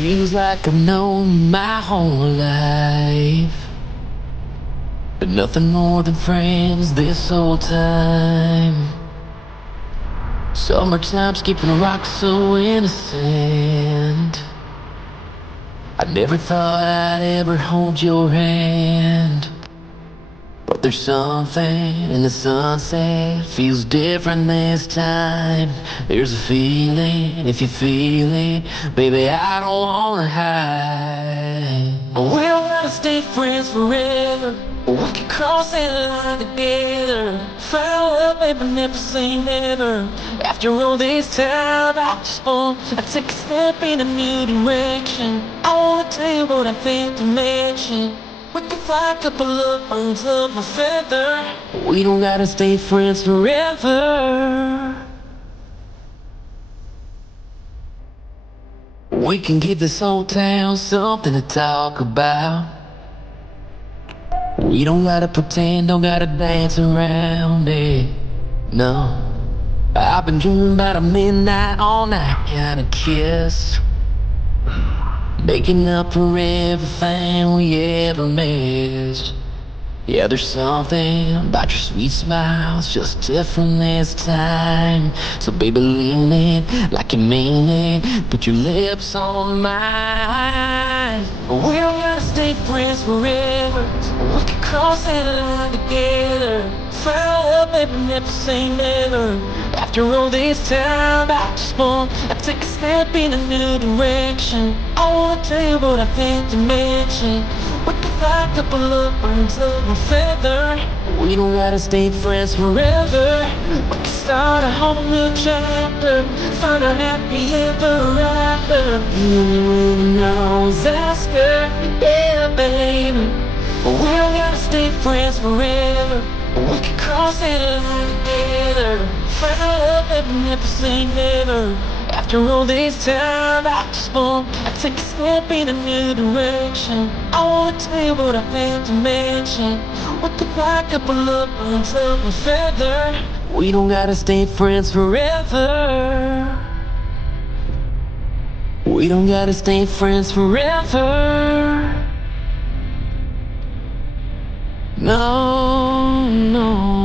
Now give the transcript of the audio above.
Feels like I've known my whole life, but nothing more than friends this whole time. Summertime's keeping a rock so innocent. I never thought I'd ever hold your hand, but there's something in the sunset feels different this time. There's a feeling, if you feel it, baby, I don't wanna hide. We don't gotta stay friends forever, we can cross that line together. Found love, baby, never say never. After all this time, I just want to take a step in a new direction. I wanna tell you what I think to mention. We can fly a couple of birds of a feather. We don't gotta stay friends forever. We can give this whole town something to talk about. We don't gotta pretend, don't gotta dance around it. No, I've been dreaming about a midnight, all night kind of kiss, making up for everything we ever missed. Yeah, there's something about your sweet smile, it's just different this time. So baby, lean it like you mean it, put your lips on mine. We don't gotta stay friends forever, we can cross that line together. Found love, baby, never say never. After all this time, I just want to take a step in a new direction. I wanna tell you what I think to mention. We can fly a couple of birds of a feather. We don't gotta stay friends forever, we can start a whole new chapter, find a happy ever after. You know that's good, yeah baby. We don't gotta stay friends forever, we can cross that line together. Find love, baby, never say never. After all this time, I just want to take a step in a new direction. I wanna tell you what I meant to mention. We could fly a couple of birds of a feather. We don't gotta stay friends forever, we don't gotta stay friends forever. No, no.